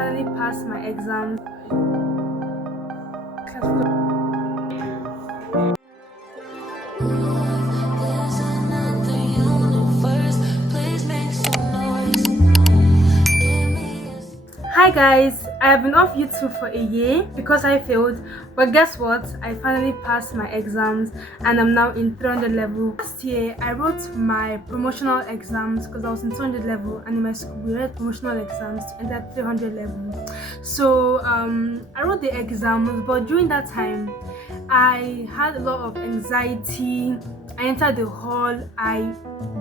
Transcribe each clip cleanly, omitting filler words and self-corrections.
finally passed my exams. Hi guys, I have been off YouTube for a year because I failed, but guess what? I finally passed my exams and I'm now in 300 level. Last year I wrote my promotional exams because I was in 200 level, and in my school we wrote promotional exams to enter 300 level. So I wrote the exams, but during that time I had a lot of anxiety. I entered the hall, I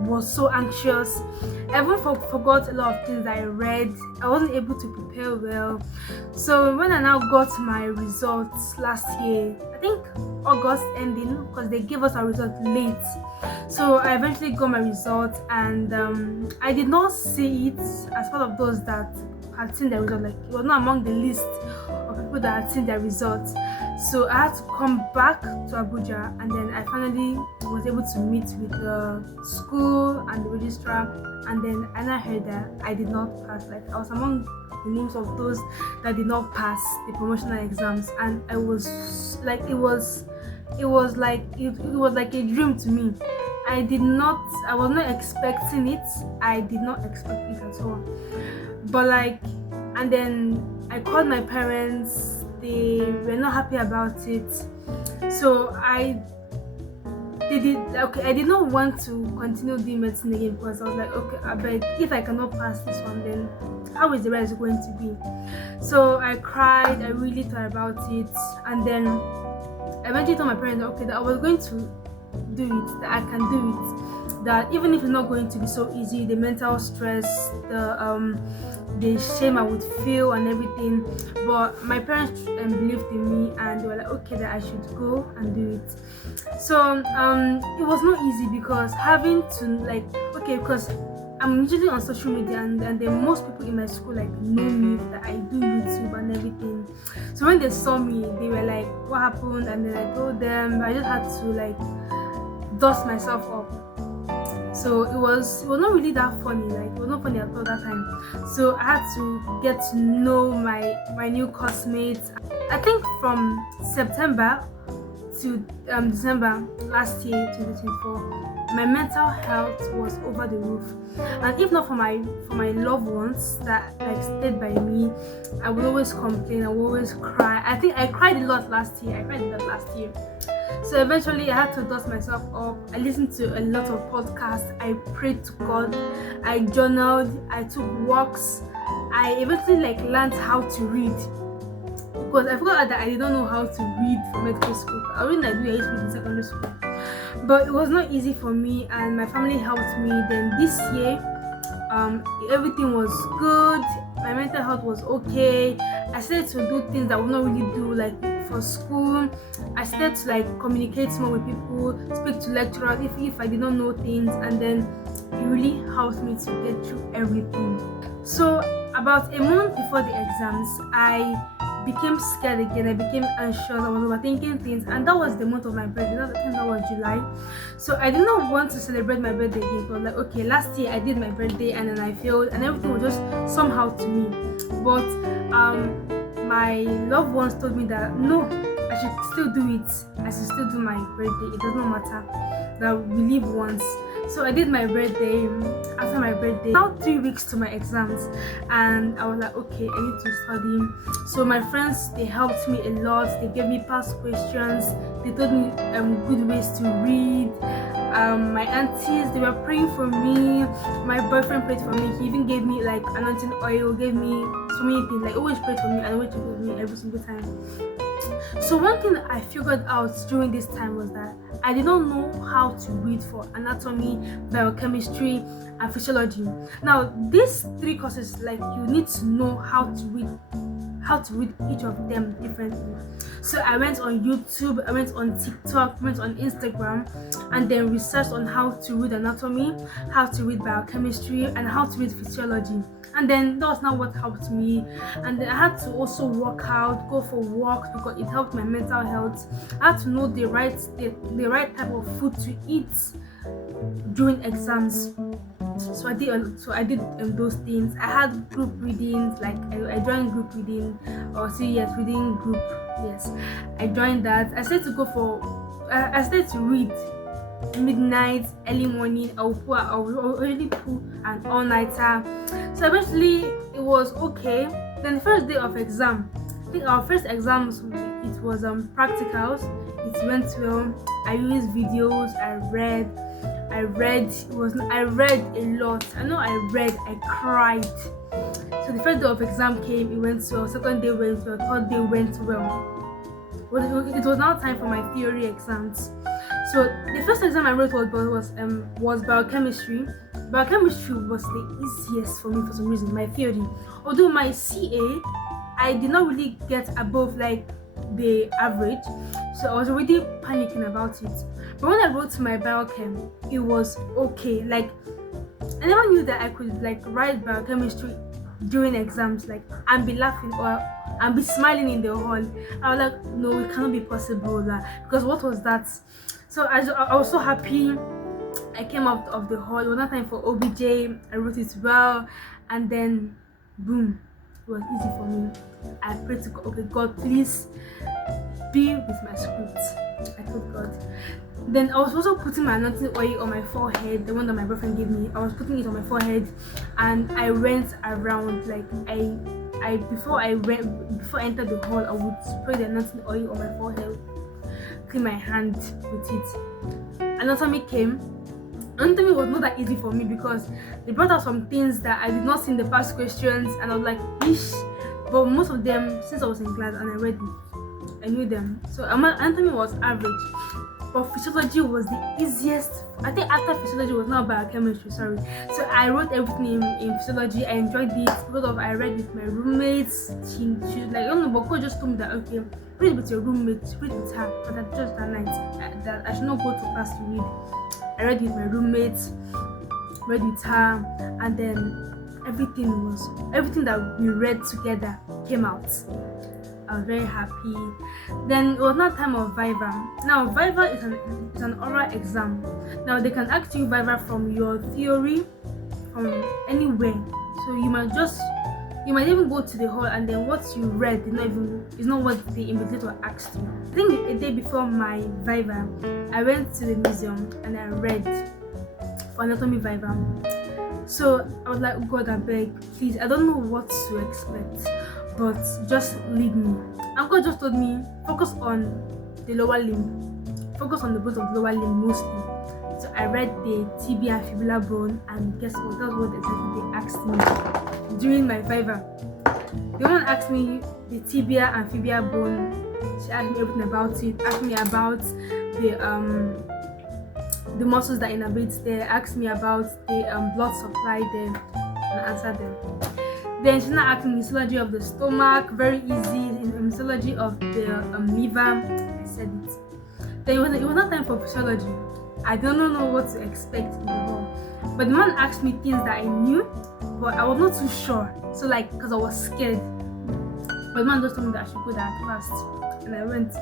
was so anxious. I even forgot a lot of things I read. I wasn't able to prepare well. So when I now got my results last year, I think August ending, because they gave us our result late. So I eventually got my results, and I did not see it as part of those that had seen their result. Like, it was not among the list of people that had seen their results. So I had to come back to Abuja, and then I finally was able to meet with the school and the registrar, and then I heard that I did not pass. Like, I was among the names of those that did not pass the promotional exams, and I was like, it was like a dream to me. I was not expecting it. I did not expect it at all. But like, and then I called my parents. They were not happy about it. So I did not want to continue doing medicine again, because I was like, okay, I beg, if I cannot pass this one, then how is the rest going to be? So I cried. I really thought about it, and then I eventually told my parents, okay, that I was going to do it, that I can do it, that even if it's not going to be so easy, the mental stress, the shame I would feel and everything, but my parents believed in me, and they were like, okay, that I should go and do it. So it was not easy, because having to because I'm usually on social media, and then most people in my school know me, that I do YouTube and everything. So when they saw me, they were like, what happened? And then I told them I just had to dust myself up. So it was not really that funny. It was not funny at all that time. So I had to get to know my new classmates. I think from September to December last year, 2024, my mental health was over the roof. And if not for my loved ones that stayed by me, I would always complain. I would always cry. I think I cried a lot last year. So eventually I had to dust myself up. I listened to a lot of podcasts. I prayed to God. I journaled. I took walks. I eventually learned how to read, because I forgot that I did not know how to read for medical school. I already knew I used to read in secondary school, but it was not easy for me, and my family helped me. Then this year, everything was good. My mental health was okay. I started to do things that I would not really do for school. I started to communicate more with people, speak to lecturers if I did not know things, and then it really helped me to get through everything. So about a month before the exams, I became scared again. I became anxious. I was overthinking things, and that was the month of my birthday. I think that was July. So I did not want to celebrate my birthday again. But okay, last year I did my birthday and then I failed, and everything was just somehow to me. But my loved ones told me that no, I should still do it. I should still do my birthday. It does not matter, that we live once. So I did my birthday. After my birthday, now 3 weeks to my exams, and I was like, okay, I need to study. So my friends, they helped me a lot. They gave me past questions. They told me good ways to read. My aunties, they were praying for me. My boyfriend prayed for me. He even gave me anointing oil, gave me so many things. Always prayed for me and always prayed for me every single time. So one thing I figured out during this time was that I did not know how to read for anatomy, biochemistry, and physiology. Now these 3 courses, you need to know how to read each of them differently. So I went on YouTube, I went on TikTok, went on Instagram, and then researched on how to read anatomy, how to read biochemistry, and how to read physiology. And then that was not what helped me. And then I had to also work out, go for walks, because it helped my mental health. I had to know the right type of food to eat during exams. So I did those things. I had group readings, like I joined group reading, or see, yes, reading group. Yes, I joined that. I started to go for. I started to read midnight, early morning. I'll already pull an all-nighter. So eventually it was okay. Then the first day of exam, I think our first exams, it was practicals. It went well. I used videos. I read. I read a lot. I cried. So the first day of exam came, it went well. Second day went well. Third day went well. But it was now time for my theory exams. So the first exam I wrote was biochemistry. Biochemistry was the easiest for me for some reason, my theory. Although my CA, I did not really get above like the average, so I was already panicking about it. But when I wrote my biochem, it was okay. Like, I never knew that I could like write biochemistry during exams, like, and be laughing or and be smiling in the hall. I was like, no, it cannot be possible, because what was that? So I was so happy. I came out of the hall. It was not time for OBJ. I wrote it well, and then boom, it was easy for me. I prayed to God, okay, God, please be with my script. I told God. Then I was also putting my anointing oil on my forehead, the one that my boyfriend gave me. I was putting it on my forehead, and I went around like before I entered the hall, I would spray the anointing oil on my forehead, clean my hand with it. Anatomy came. Anatomy was not that easy for me because they brought out some things that I did not see in the past questions, and I was like, ish. But most of them, since I was in class and I read it, I knew them. So anatomy was average. But physiology was the easiest. I think after physiology was now biochemistry, sorry. So I wrote everything in physiology. I enjoyed it because I read with my roommates. She was like, oh no, but God just told me that, okay, read with your roommate, read with her, but that just that night that I should not go to class to read. I read with my roommates, read with her, and then everything that we read together came out. I was very happy. Then it was not time of Viva. Now Viva is an oral exam. Now they can ask you Viva from your theory, from anywhere. So you might even go to the hall, and then what you read is not what the invigilator asked you. I think a day before my Viva, I went to the museum and I read for anatomy Viva. So I was like, oh God, I beg, please, I don't know what to expect, but just lead me. And God just told me, focus on the lower limb. Focus on the bones of the lower limb mostly. So I read the tibia and fibula bone, and guess what? That's what exactly they asked me during my Viva. The one asked me the tibia and fibula bone. She asked me everything about it. Asked me about the muscles that innervates there. Asked me about the blood supply there, and I answered them. Then she now asked me histology of the stomach, very easy. In histology of the liver, I said it. Then it was not time for physiology. I don't know what to expect in the hall. But the man asked me things that I knew, but I was not too sure. So because I was scared. But the man just told me that I should go there first, and I went.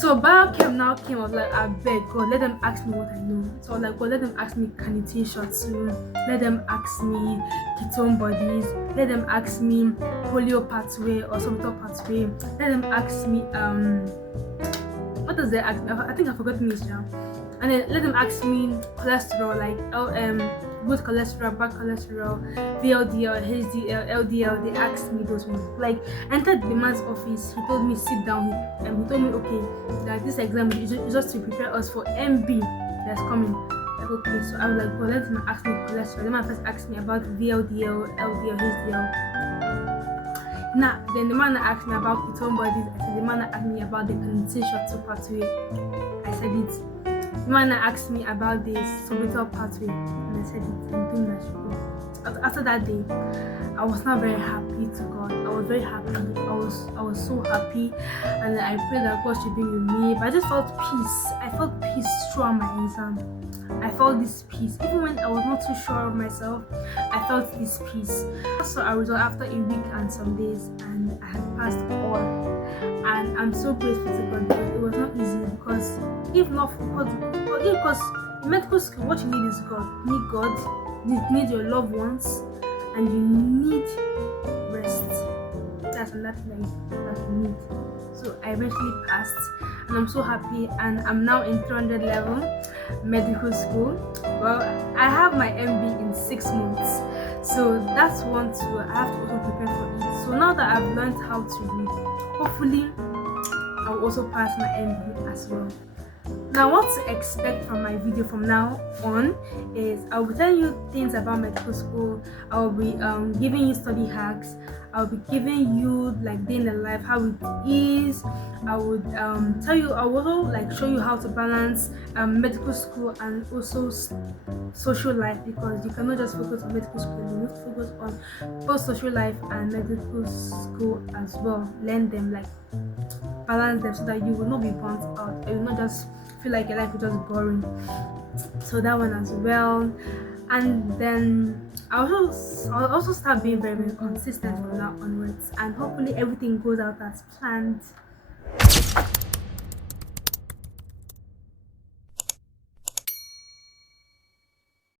So biochem now came. I was like, I beg God, let them ask me what I know. So I was like, God, let them ask me carnitine shots too. Let them ask me ketone bodies. Let them ask me polio pathway or sorbitol pathway. Let them ask me what does they ask me? I think I forgot me now. And then let them ask me cholesterol, like good cholesterol, bad cholesterol, VLDL, HDL, LDL. They asked me those ones. Like, I entered the man's office. He told me sit down, and he told me, okay, that this exam is just to prepare us for MB that's coming. Like, okay, so I was like, well, let them ask me cholesterol. The man first asked me about VLDL, LDL, HDL. Now, then the man asked me about ketone bodies. I said, the man asked me about the condensation pathway. I said it. The man asked me about the sorbitol pathway, and I said it. I'm doing that show. After that day, I was not very happy to God. I was very happy. I was so happy, and I prayed that God should be with me. But I just felt peace. I felt peace throughout my exam. I felt this peace. Even when I was not too sure of myself, I felt this peace. So I was after a week and some days, and I had passed all. And I'm so grateful to God because it was not easy. Because if not for God, because in medical school, what you need is God. You need God. you need your loved ones, and you need rest. That's another thing that you need. So I eventually passed, and I'm so happy, and I'm now in 300 level medical school. Well, I have my MB in 6 months, so that's one too. I have to also prepare for it. So now that I've learned how to read, hopefully I'll also pass my MB as well. Now, what to expect from my video from now on is I'll be telling you things about medical school. I'll be giving you study hacks. I'll be giving you like day in the life, how it is. I would tell you, I will also like show you how to balance medical school and also social life, because you cannot just focus on medical school. You need to focus on both social life and medical school as well. Learn them, like balance them, so that you will not be burnt out. You will not just feel like your life is just boring. So that one as well. And then I'll also start being very, very consistent from now onwards, and hopefully everything goes out as planned.